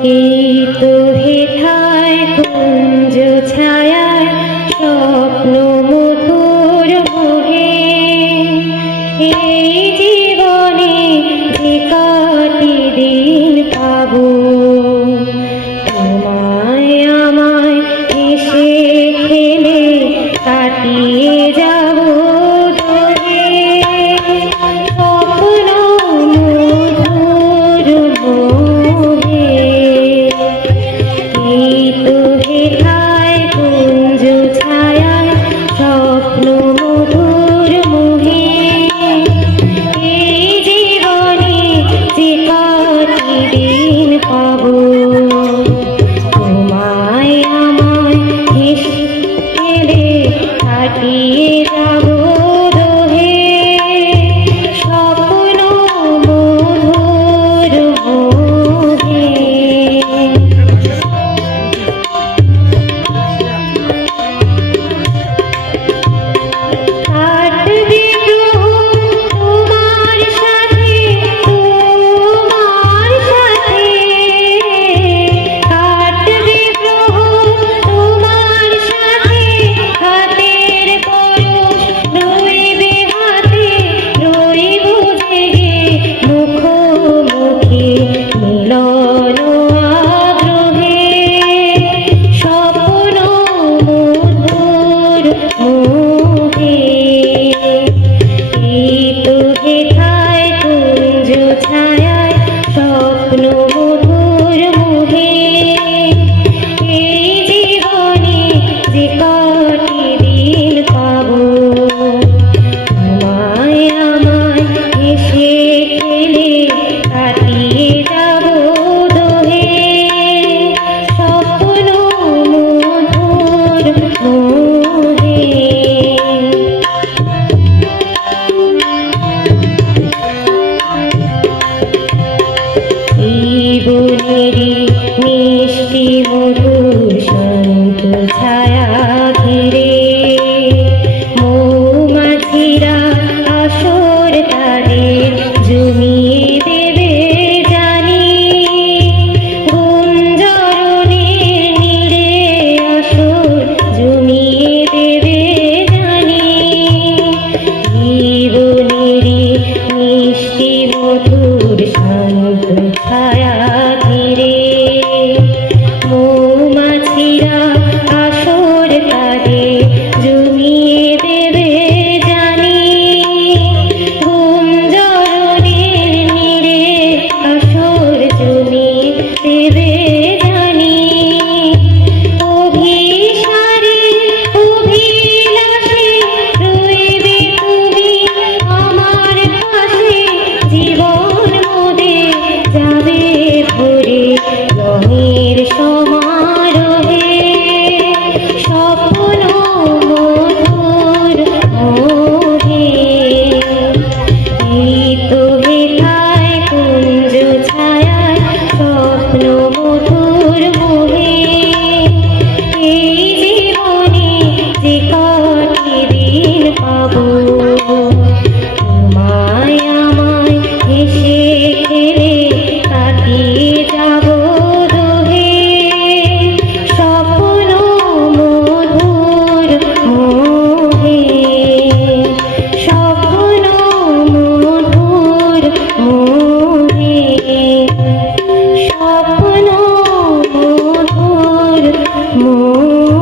এই তো হেথায় কুঞ্জ ছায়ায় স্বপ্ন মধুর মোহে, এই জীবনে যে কটি দিন পাবো, তোমায় আমায় হেসে খেলে কাটিয়ে যাব দোহে। স্বপ্ন মধুর মোহে, এই তো হেথায় কুঞ্জ ছায়ায় স্বপ্ন মধুর মোহে, এই জীবনে যে কটি দিন পাবো, তোমায় আমায় হেসে খেলে কাটিয়ে যাব দোহে। স্বপ্ন মধুর মোহে। কাটবে প্রভু তোমার সাথে, তোমার সাথে কাটবে প্রভু তোমার সাথে, হাতের পরশ রইবে হাতে, রইব জেগে মুখোমুখি মিলন আগ্রহে। স্বপ্ন মধুর মোহে, এই তো হেথায় কুঞ্জ ছায়ায় স্বপ্ন মধুর মোহে, এই জীবনে যে কটি দিন পাবো, তোমায় আমায় হেসে খেলে কাটিয়ে যাব দোহে। স্বপ্ন মধুর মোহে। এই বনেরই মিষ্টি মধুর শান্ত ছায়া ঘিরে, মৌমাছিরা আসর তাদের জমিয়ে দেবে জানি, গুঞ্জরণের নীড়ে আসর জমিয়ে দেবে জানি। জীবনেরই মিষ্টি মধুর শান্ত ছায়া ঘিরে, মৌমাছিরা আসর তাদের জমিয়ে দেবে জানি, গুঞ্জরণের নীড়ে আসর জমিয়ে দেবে জানি। অভিসারে অভিলাষে রইবে তুমি আমার পাশে, জীবন মোদে যাবে ভরে রঙের সমারোহে। স্বপ্ন মধুর মোহে, এই তো হেথায় কুঞ্জ ছায়ায় স্বপ্ন মধুর মোহে, এই জীবনে যে কটি দিন পাবো, তোমায় আমায় হেসে খেলে কাটিয়ে যাব দোহে। স্বপ্ন মধুর মোহে, স্বপ্ন মধুর মোহে, স্বপ্ন মধুর মোহে।